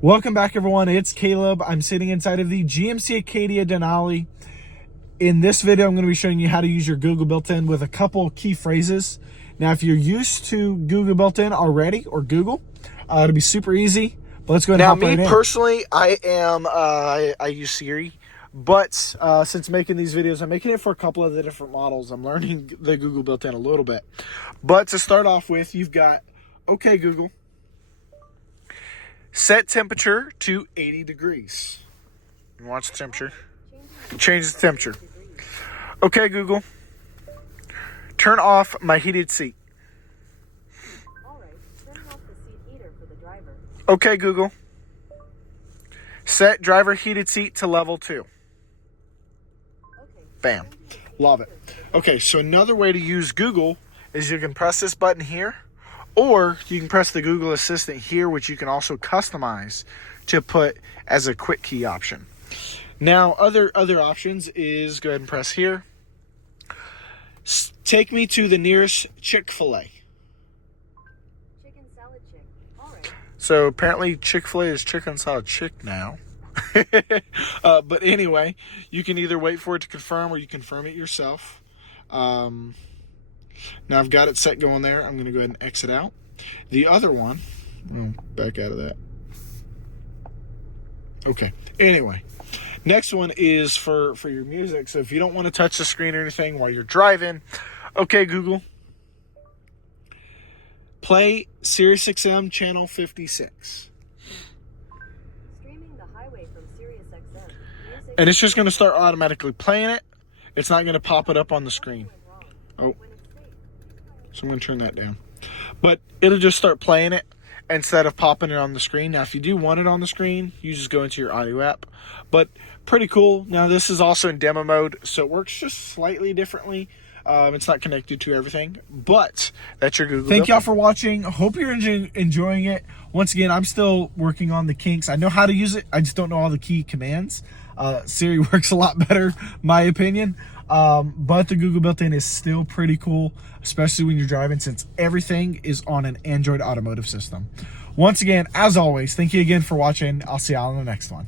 Welcome back, everyone. It's Caleb. I'm sitting inside of the GMC Acadia Denali. In this video, I'm going to be showing you how to use your Google built-in with a couple key phrases. Now, if you're used to Google built-in already, or Google, it'll be super easy. But let's go ahead and hop right in. Now, me personally, I use Siri, but since making these videos, I'm making it for a couple of the different models. I'm learning the Google built-in a little bit. But to start off with, you've got, okay, Google, set temperature to 80 degrees. Watch the temperature. Change the temperature. Okay, Google, turn off my heated seat. All right, turn off the seat heater for the driver. Okay, Google, set driver heated seat to level 2. Okay. Bam. Love it. Okay, so another way to use Google is you can press this button here, or you can press the Google Assistant here, which you can also customize to put as a quick key option. Now, other options is go ahead and press here. Take me to the nearest Chick-fil-A. Chicken salad chick. All right. So apparently Chick-fil-A is chicken salad chick now. But anyway, you can either wait for it to confirm or you confirm it yourself. Now I've got it set going there. I'm going to go ahead and exit out. The other one, back out of that. Okay. Anyway, next one is for your music. So if you don't want to touch the screen or anything while you're driving, okay, Google, play SiriusXM channel 56. Streaming the highway from SiriusXM. Music. And it's just going to start automatically playing it. It's not going to pop it up on the screen. Oh, When it's safe. so I'm going to turn that down. But it'll just start playing it instead of popping it on the screen. Now, if you do want it on the screen, you just go into your audio app. But pretty cool. Now, this is also in demo mode, so it works just slightly differently. It's not connected to everything, but that's your Google. Thank y'all for watching. Hope you're enjoying it. Once again, I'm still working on the kinks. I know how to use it. I just don't know all the key commands. Siri works a lot better, my opinion. But the Google built-in is still pretty cool, especially when you're driving, since everything is on an Android automotive system. Once again, as always, thank you again for watching. I'll see y'all on the next one.